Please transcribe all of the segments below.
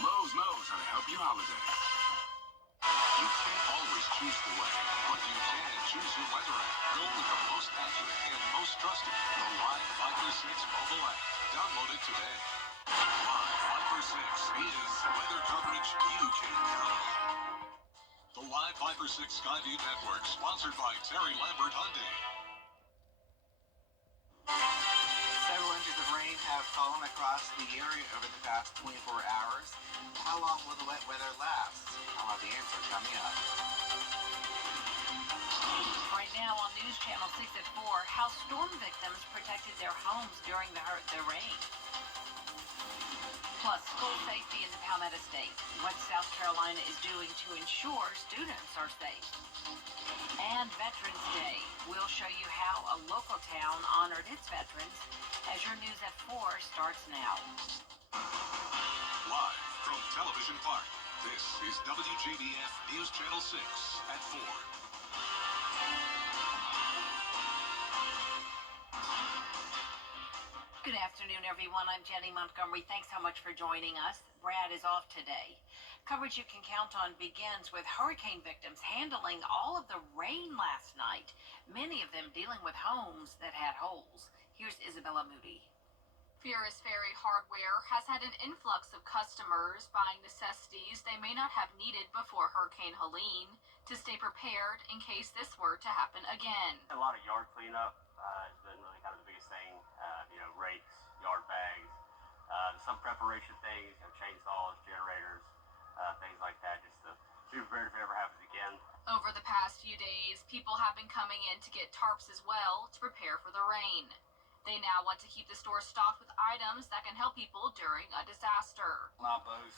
Lowe's knows how to help you holiday. You can't always choose the way, but you can choose your weather app. Go with the most accurate and most trusted, the Live 536 mobile app. Download it today. Live 536 is weather coverage you can count on. The Live 536 Skyview Network, sponsored by Terry Lambert Hyundai. Several inches of rain have fallen across the area over the past 24 hours. How long will the wet weather last? I'll have the answer coming up. Right now on News Channel 6 at 4, how storm victims protected their homes during the rain. Plus, school safety in the Palmetto State, what South Carolina is doing to ensure students are safe. And Veterans Day, we'll show you how a local town honored its veterans as your News at 4 starts now. Live from Television Park, this is WJBF News Channel 6 at 4. Good afternoon, everyone. I'm Jenny Montgomery. Thanks so much for joining us. Brad is off today. Coverage you can count on begins with hurricane victims handling all of the rain last night, many of them dealing with homes that had holes. Here's Isabella Moody. Ferris Ferry Hardware has had an influx of customers buying necessities they may not have needed before Hurricane Helene to stay prepared in case this were to happen again. A lot of yard cleanup has been really kind of the biggest thing. Rakes, yard bags, some preparation things, chainsaws, generators, things like that, just to be prepared if it ever happens again. Over the past few days, people have been coming in to get tarps as well to prepare for the rain. They now want to keep the store stocked with items that can help people during a disaster. I both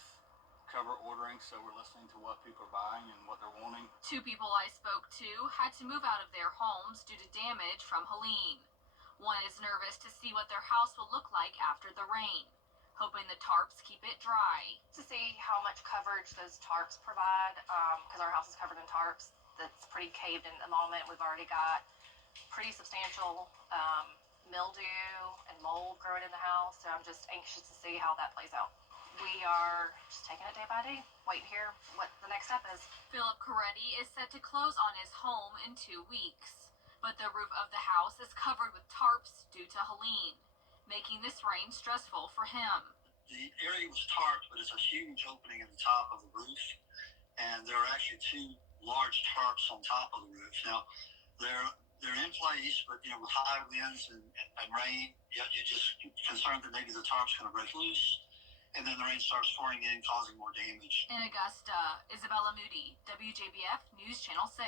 cover ordering, so we're listening to what people are buying and what they're wanting. Two people I spoke to had to move out of their homes due to damage from Helene. One is nervous to see what their house will look like after the rain, hoping the tarps keep it dry. To see how much coverage those tarps provide, because our house is covered in tarps. That's pretty caved in at the moment. We've already got pretty substantial mildew and mold growing in the house, so I'm just anxious to see how that plays out. We are just taking it day by day, waiting to hear what the next step is. Philip Coretti is set to close on his home in 2 weeks, but the roof of the house is covered with tarps due to Helene, making this rain stressful for him. The area was tarped, but it's a huge opening at the top of the roof, and there are actually two large tarps on top of the roof. Now, they're in place, but with high winds and rain, you're just concerned that maybe the tarp's going to break loose, and then the rain starts pouring in, causing more damage. In Augusta, Isabella Moody, WJBF News Channel 6.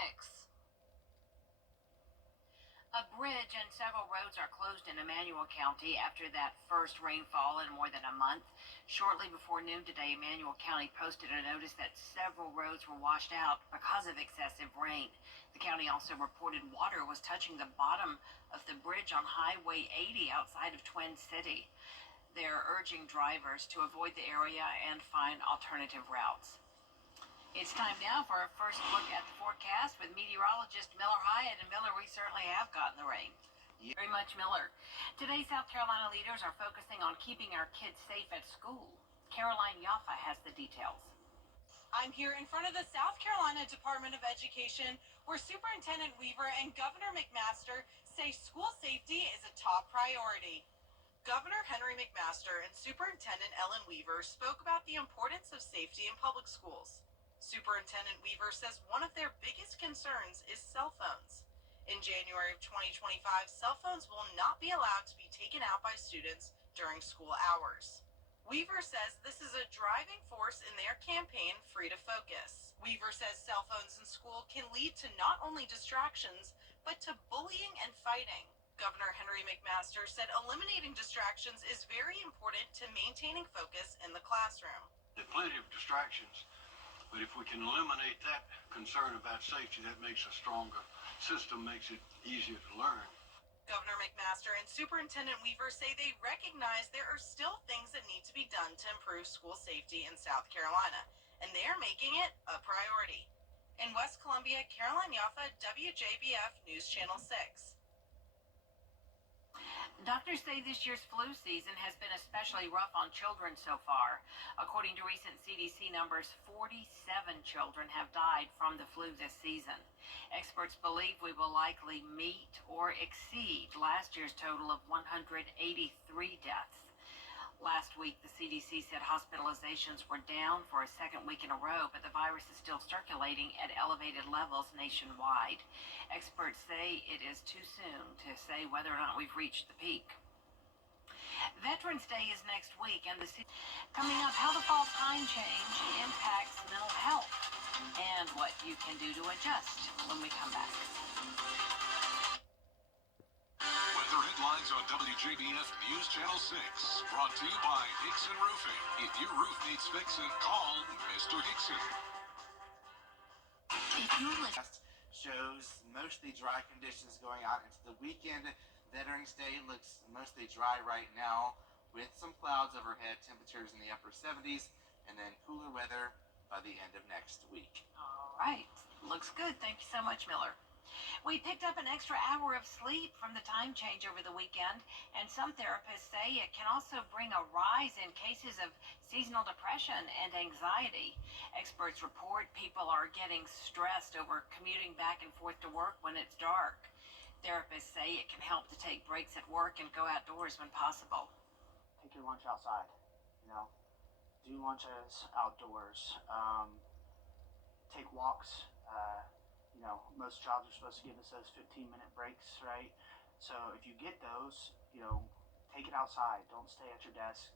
A bridge and several roads are closed in Emmanuel County after that first rainfall in more than a month. Shortly before noon today, Emmanuel County posted a notice that several roads were washed out because of excessive rain. The county also reported water was touching the bottom of the bridge on Highway 80 outside of Twin City. They're urging drivers to avoid the area and find alternative routes. It's time now for our first look at the forecast with meteorologist Miller Hyatt. And Miller, we certainly have gotten the rain. Very much, Miller. Today, South Carolina leaders are focusing on keeping our kids safe at school. Caroline Yaffa has the details. I'm here in front of the South Carolina Department of Education, where Superintendent Weaver and Governor McMaster say school safety is a top priority. Governor Henry McMaster and Superintendent Ellen Weaver spoke about the importance of safety in public schools. Superintendent Weaver says one of their biggest concerns is cell phones. In January of 2025, cell phones will not be allowed to be taken out by students during school hours. Weaver says this is a driving force in their campaign, Free to Focus. Weaver says cell phones in school can lead to not only distractions, but to bullying and fighting. Governor Henry McMaster said eliminating distractions is very important to maintaining focus in the classroom. There are plenty of distractions, but if we can eliminate that concern about safety, that makes a stronger system, makes it easier to learn. Governor McMaster and Superintendent Weaver say they recognize there are still things that need to be done to improve school safety in South Carolina, and they are making it a priority. In West Columbia, Caroline Yaffa, WJBF News Channel 6. Doctors say this year's flu season has been especially rough on children so far. According to recent CDC numbers, 47 children have died from the flu this season. Experts believe we will likely meet or exceed last year's total of 183 deaths. Last week, the CDC said hospitalizations were down for a second week in a row, but the virus is still circulating at elevated levels nationwide. Experts say it is too soon to say whether or not we've reached the peak. Veterans Day is next week, and coming up, how the fall time change impacts mental health and what you can do to adjust when we come back. Weather headlines on WJBF News Channel 6. Brought to you by Hickson Roofing. If your roof needs fixing, call Mr. Hickson. If you're shows mostly dry conditions going out into the weekend. Veterans Day looks mostly dry right now with some clouds overhead, temperatures in the upper 70s, and then cooler weather by the end of next week. All right. Looks good. Thank you so much, Miller. We picked up an extra hour of sleep from the time change over the weekend, and some therapists say it can also bring a rise in cases of seasonal depression and anxiety. Experts report people are getting stressed over commuting back and forth to work when it's dark. Therapists say it can help to take breaks at work and go outdoors when possible. Take your lunch outside, do lunches outdoors, take walks. Most jobs are supposed to give us those 15-minute breaks, right? So if you get those, take it outside. Don't stay at your desk.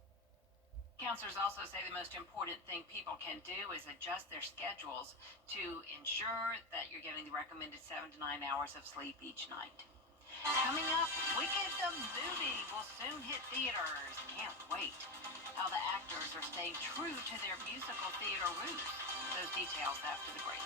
Counselors also say the most important thing people can do is adjust their schedules to ensure that you're getting the recommended 7 to 9 hours of sleep each night. Coming up, Wicked the movie will soon hit theaters. Can't wait. How the actors are staying true to their musical theater roots. Those details after the break.